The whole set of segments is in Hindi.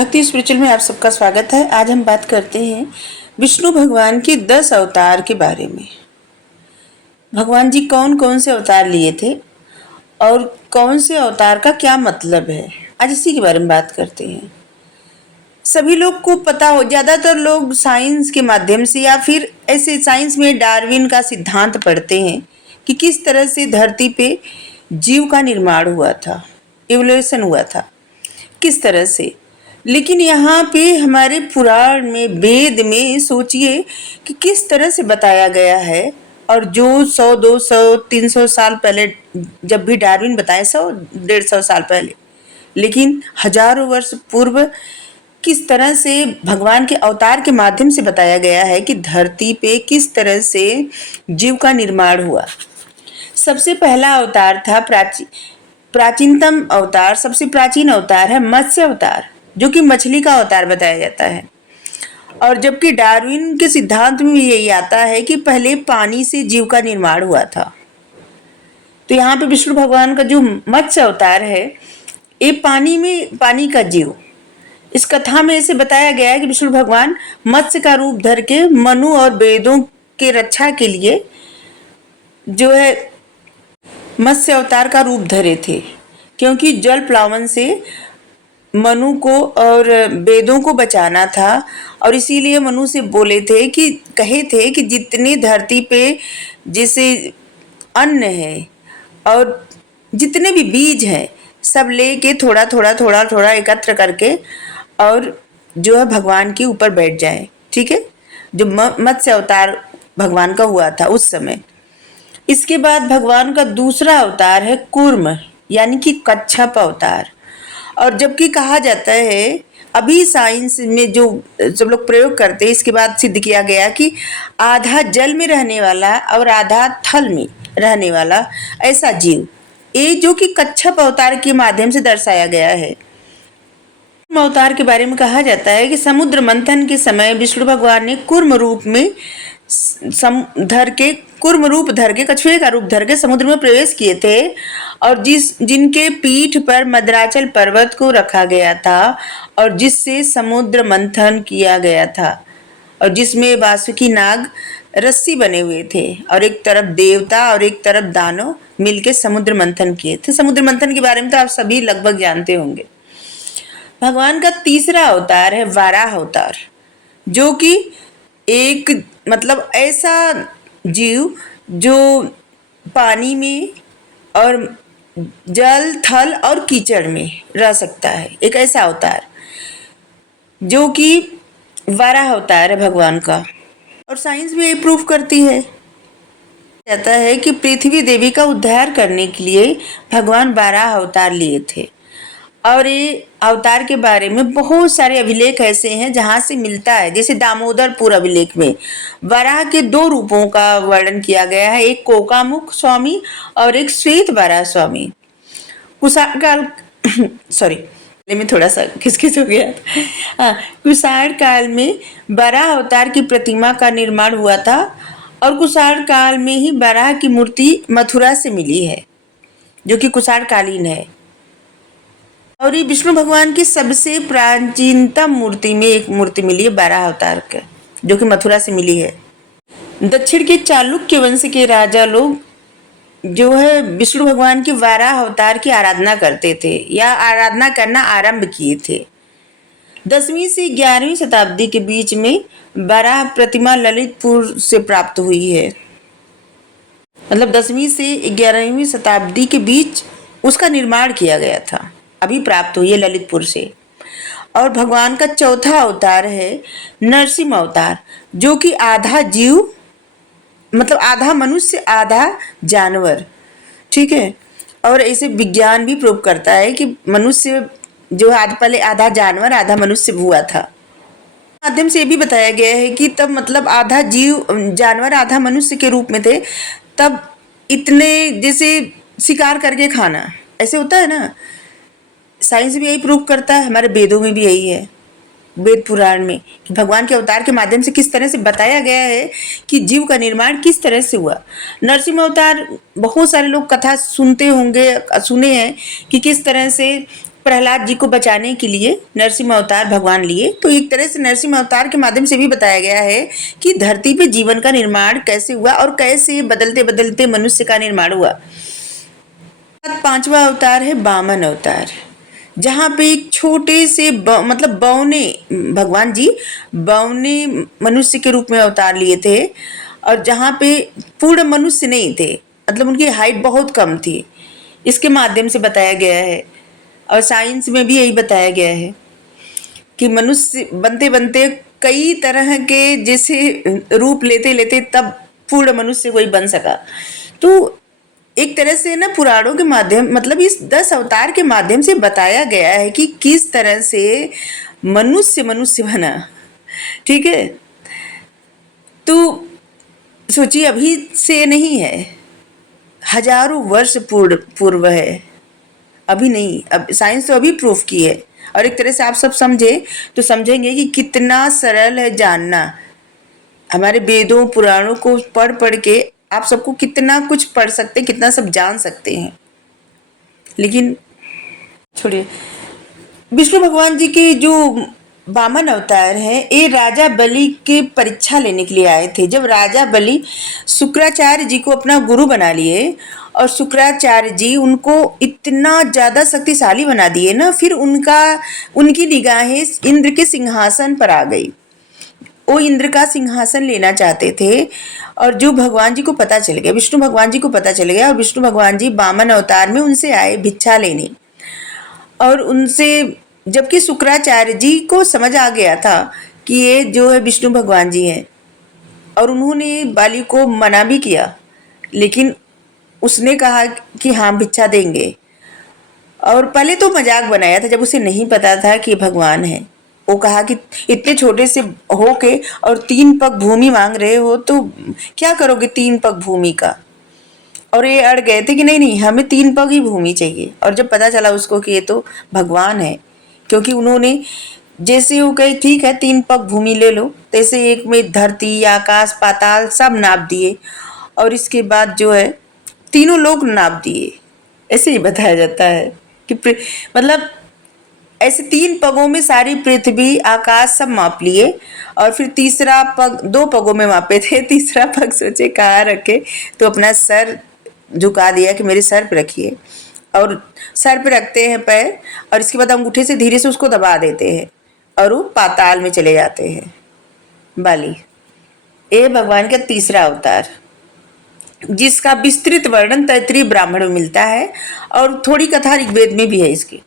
भक्ति स्पिरिचुअल में आप सबका स्वागत है। आज हम बात करते हैं विष्णु भगवान के 10 अवतार के बारे में। भगवान जी कौन कौन से अवतार लिए थे और कौन से अवतार का क्या मतलब है, आज इसी के बारे में बात करते हैं। सभी लोग को पता हो, ज़्यादातर लोग साइंस के माध्यम से या फिर ऐसे साइंस में डार्विन का सिद्धांत पढ़ते हैं कि किस तरह से धरती पे जीव का निर्माण हुआ था, इवोल्यूशन हुआ था, किस तरह से। लेकिन यहाँ पे हमारे पुराण में, वेद में सोचिए कि किस तरह से बताया गया है। और जो 100, 200, 300 साल पहले जब भी डार्विन बताए, 100, 150 साल पहले, लेकिन हजारों वर्ष पूर्व किस तरह से भगवान के अवतार के माध्यम से बताया गया है कि धरती पे किस तरह से जीव का निर्माण हुआ। सबसे पहला अवतार था प्राचीनतम अवतार, सबसे प्राचीन अवतार है मत्स्य अवतार, जो कि मछली का अवतार बताया जाता है। और जबकि डार्विन के सिद्धांत में भी यही आता है कि पहले पानी से जीव का निर्माण हुआ था। तो यहाँ पे विष्णु भगवान का जो मत्स्य अवतार है, ये पानी का जीव। इस कथा में ऐसे बताया गया है कि विष्णु भगवान मत्स्य का रूप धर के मनु और वेदों के रक्षा के लिए जो है मत्स्य अवतार का रूप धरे थे, क्योंकि जल प्लावन से मनु को और वेदों को बचाना था। और इसीलिए मनु से कहे थे कि जितनी धरती पे जैसे अन्न है और जितने भी बीज हैं, सब लेके थोड़ा थोड़ा एकत्र करके और जो है भगवान के ऊपर बैठ जाए। ठीक है, जो मत्स्य अवतार भगवान का हुआ था उस समय। इसके बाद भगवान का दूसरा अवतार है कूर्म, यानी कि कच्छप अवतार। और जबकि कहा जाता है, अभी साइंस में जो सब लोग प्रयोग करते हैं, इसके बाद सिद्ध किया गया कि आधा जल में रहने वाला और आधा थल में रहने वाला ऐसा जीव, ये जो कि कच्छप अवतार के माध्यम से दर्शाया गया है। अवतार के बारे में कहा जाता है कि समुद्र मंथन के समय विष्णु भगवान ने कूर्म रूप धर के कछुए का रूप धर के समुद्र में प्रवेश किए थे। और जिनके पीठ पर मद्राचल पर्वत को रखा गया था और जिससे समुद्र मंथन किया गया था, और जिसमें वासुकी नाग रस्सी बने हुए थे, और एक तरफ देवता और एक तरफ दानव मिलके समुद्र मंथन किए थे। समुद्र मंथन के बारे में तो आप सभी लगभग जानते होंगे। भगवान का तीसरा अवतार है वाराह अवतार, जो कि एक ऐसा जीव जो पानी में और जल, थल और कीचड़ में रह सकता है। एक ऐसा अवतार जो कि वाराह अवतार है भगवान का। और साइंस भी ये प्रूफ करती है, कहता है कि पृथ्वी देवी का उद्धार करने के लिए भगवान वाराह अवतार लिए थे। और ये अवतार के बारे में बहुत सारे अभिलेख ऐसे हैं जहाँ से मिलता है। जैसे दामोदरपुर अभिलेख में वराह के 2 रूपों का वर्णन किया गया है, एक कोकामुख स्वामी और एक श्वेत वराह स्वामी। कुषाण काल में थोड़ा सा खिसखिस हो गया। हाँ, कुषाण काल में वराह अवतार की प्रतिमा का निर्माण हुआ था, और कुषाण काल में ही वराह की मूर्ति मथुरा से मिली है, जो कि कुषाण कालीन है। और ये विष्णु भगवान की सबसे प्राचीनतम मूर्ति में एक मूर्ति मिली है वाराह अवतार का, जो कि मथुरा से मिली है। दक्षिण के चालुक्य वंश के राजा लोग जो है विष्णु भगवान के वाराह अवतार की आराधना करते थे या आराधना करना आरंभ किए थे। 10वीं से 11वीं शताब्दी के बीच में वाराह प्रतिमा ललितपुर से प्राप्त हुई है। 10वीं से 11वीं शताब्दी के बीच उसका निर्माण किया गया था, अभी प्राप्त हुई है ललितपुर से। और भगवान का चौथा अवतार है नरसिंह अवतार, जो कि आधा जीव, आधा मनुष्य आधा जानवर। ठीक है, और ऐसे विज्ञान भी प्रूव करता है कि मनुष्य जो पहले आधा जानवर आधा मनुष्य हुआ था। माध्यम से ये भी बताया गया है कि तब आधा जीव जानवर आधा मनुष्य के रूप में थे। तब इतने जैसे शिकार करके खाना ऐसे होता है ना, साइंस भी यही प्रूव करता है, हमारे वेदों में भी यही है, वेद पुराण में, कि भगवान के अवतार के माध्यम से किस तरह से बताया गया है कि जीव का निर्माण किस तरह से हुआ। नरसिंह अवतार बहुत सारे लोग कथा सुनते होंगे, सुने हैं कि किस तरह से प्रहलाद जी को बचाने के लिए नरसिंह अवतार भगवान लिए। तो एक तरह से नरसिंह अवतार के माध्यम से भी बताया गया है कि धरती पे जीवन का निर्माण कैसे हुआ और कैसे बदलते बदलते मनुष्य का निर्माण हुआ। पांचवा अवतार है वामन अवतार, जहाँ पे एक छोटे से मतलब बौने भगवान जी बौने मनुष्य के रूप में अवतार लिए थे, और जहाँ पे पूर्ण मनुष्य नहीं थे, मतलब उनकी हाइट बहुत कम थी। इसके माध्यम से बताया गया है, और साइंस में भी यही बताया गया है कि मनुष्य बनते बनते कई तरह के जैसे रूप लेते लेते तब पूर्ण मनुष्य कोई बन सका। तो एक तरह से ना पुराणों के माध्यम मतलब इस 10 अवतार के माध्यम से बताया गया है कि किस तरह से मनुष्य मनुष्य बना। ठीक है, तो सोचिए अभी से नहीं है, हजारों वर्ष पूर्व है, अभी नहीं। अब साइंस तो अभी प्रूफ की है, और एक तरह से आप सब समझे तो समझेंगे कि कितना सरल है जानना। हमारे वेदों पुराणों को पढ़ पढ़ के आप सबको कितना कुछ पढ़ सकते हैं, कितना सब जान सकते हैं। लेकिन छोड़िए, विष्णु भगवान जी के जो वामन अवतार है, ये राजा बलि के परीक्षा लेने के लिए आए थे। जब राजा बलि शुक्राचार्य जी को अपना गुरु बना लिए और शुक्राचार्य जी उनको इतना ज्यादा शक्तिशाली बना दिए ना, फिर उनकी निगाहें इंद्र के सिंहासन पर आ गई। वो इंद्र का सिंहासन लेना चाहते थे, और जो भगवान जी को पता चल गया, विष्णु भगवान जी को पता चल गया, और विष्णु भगवान जी वामन अवतार में उनसे आए भिक्षा लेने। और उनसे, जबकि शुक्राचार्य जी को समझ आ गया था कि ये जो है विष्णु भगवान जी हैं, और उन्होंने बाली को मना भी किया, लेकिन उसने कहा कि हाँ भिक्षा देंगे। और पहले तो मजाक बनाया था, जब उसे नहीं पता था कि भगवान है। वो कहा कि इतने छोटे से हो के और 3 पग भूमि मांग रहे हो, तो क्या करोगे 3 पग भूमि का। और ये अड़ गए थे कि नहीं नहीं, हमें 3 पग ही भूमि चाहिए। और जब पता चला उसको कि ये तो भगवान है, क्योंकि उन्होंने जैसे वो कहे ठीक है 3 पग भूमि ले लो, तैसे एक में धरती आकाश पाताल सब नाप दिए, और इसके बाद जो है तीनों लोग नाप दिए। ऐसे ही बताया जाता है कि मतलब ऐसे 3 पगों में सारी पृथ्वी आकाश सब माप लिए, और फिर तीसरा पग 2 पगों में मापे थे, तीसरा पग सोचे कहाँ रखे, तो अपना सर झुका दिया कि मेरे सर पे रखिए, और सर पे रखते हैं पैर, और इसके बाद अंगूठे से धीरे से उसको दबा देते हैं, और वो पाताल में चले जाते हैं। बाली ये भगवान का तीसरा अवतार, जिसका विस्तृत वर्णन तैत्तिरीय ब्राह्मण में मिलता है, और थोड़ी कथा ऋग्वेद में भी है इसकी।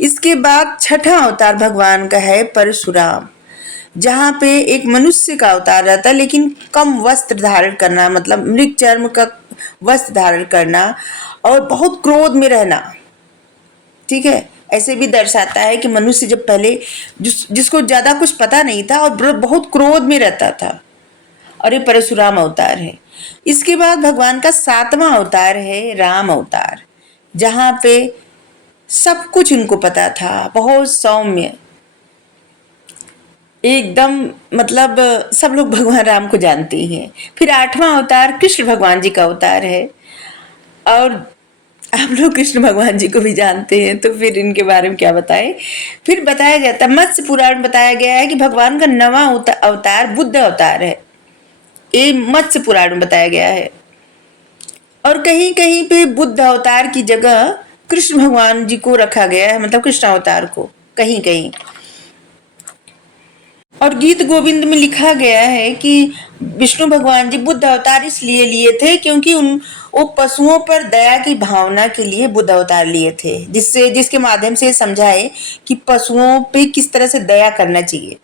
इसके बाद छठा अवतार भगवान का है परशुराम, जहाँ पे एक मनुष्य का अवतार रहता है, लेकिन कम वस्त्र धारण करना, मतलब मृग चर्म का वस्त्र धारण करना, और बहुत क्रोध में रहना। ठीक है, ऐसे भी दर्शाता है कि मनुष्य जब पहले जिसको ज्यादा कुछ पता नहीं था और बहुत क्रोध में रहता था, और ये परशुराम अवतार है। इसके बाद भगवान का 7वां अवतार है राम अवतार, जहाँ पे सब कुछ उनको पता था, बहुत सौम्य एकदम, मतलब सब लोग भगवान राम को जानते हैं। फिर 8वां अवतार कृष्ण भगवान जी का अवतार है, और आप लोग कृष्ण भगवान जी को भी जानते हैं, तो फिर इनके बारे में क्या बताएं। फिर बताया जाता है, मत्स्य पुराण में बताया गया है कि भगवान का 9वां अवतार बुद्ध अवतार है। ये मत्स्य पुराण में बताया गया है, और कहीं कहीं पे बुद्ध अवतार की जगह कृष्ण भगवान जी को रखा गया है, मतलब कृष्ण अवतार को कहीं कहीं। और गीत गोविंद में लिखा गया है कि विष्णु भगवान जी बुद्ध अवतार इसलिए लिए थे क्योंकि वो पशुओं पर दया की भावना के लिए बुद्ध अवतार लिए थे, जिसके माध्यम से समझाए कि पशुओं पे किस तरह से दया करना चाहिए।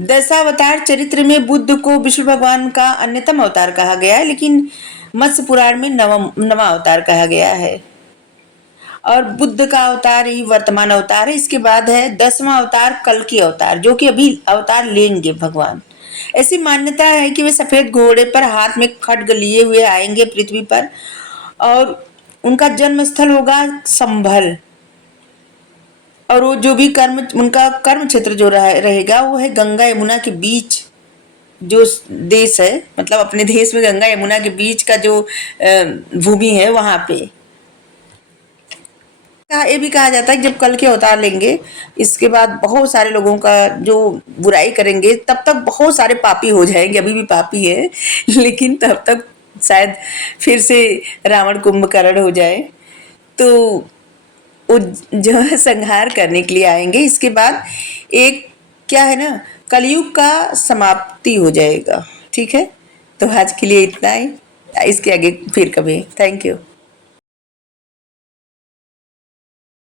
दशावतार चरित्र में बुद्ध को विष्णु भगवान का अन्यतम अवतार कहा गया है, लेकिन मत्स्य पुराण में नवा अवतार कहा गया है। और बुद्ध का अवतार ही वर्तमान अवतार है। इसके बाद है 10वां अवतार कल्कि अवतार, जो कि अभी अवतार लेंगे भगवान। ऐसी मान्यता है कि वे सफेद घोड़े पर हाथ में खड्ग लिए हुए आएंगे पृथ्वी पर, और उनका जन्म स्थल होगा संभल, और वो जो भी उनका कर्म क्षेत्र जो रहेगा वो है गंगा यमुना के बीच जो देश है, मतलब अपने देश में गंगा यमुना के बीच का जो भूमि है वहां पे। ये भी कहा जाता है कि जब कल के अवतार लेंगे, इसके बाद बहुत सारे लोगों का जो बुराई करेंगे, तब तक बहुत सारे पापी हो जाएंगे, अभी भी पापी है लेकिन तब तक शायद फिर से रावण कुंभकर्ण हो जाए, तो वो जो है संहार करने के लिए आएंगे। इसके बाद एक क्या है ना, कलयुग का समाप्ति हो जाएगा। ठीक है, तो आज के लिए इतना ही, इसके आगे फिर कभी। Thank you.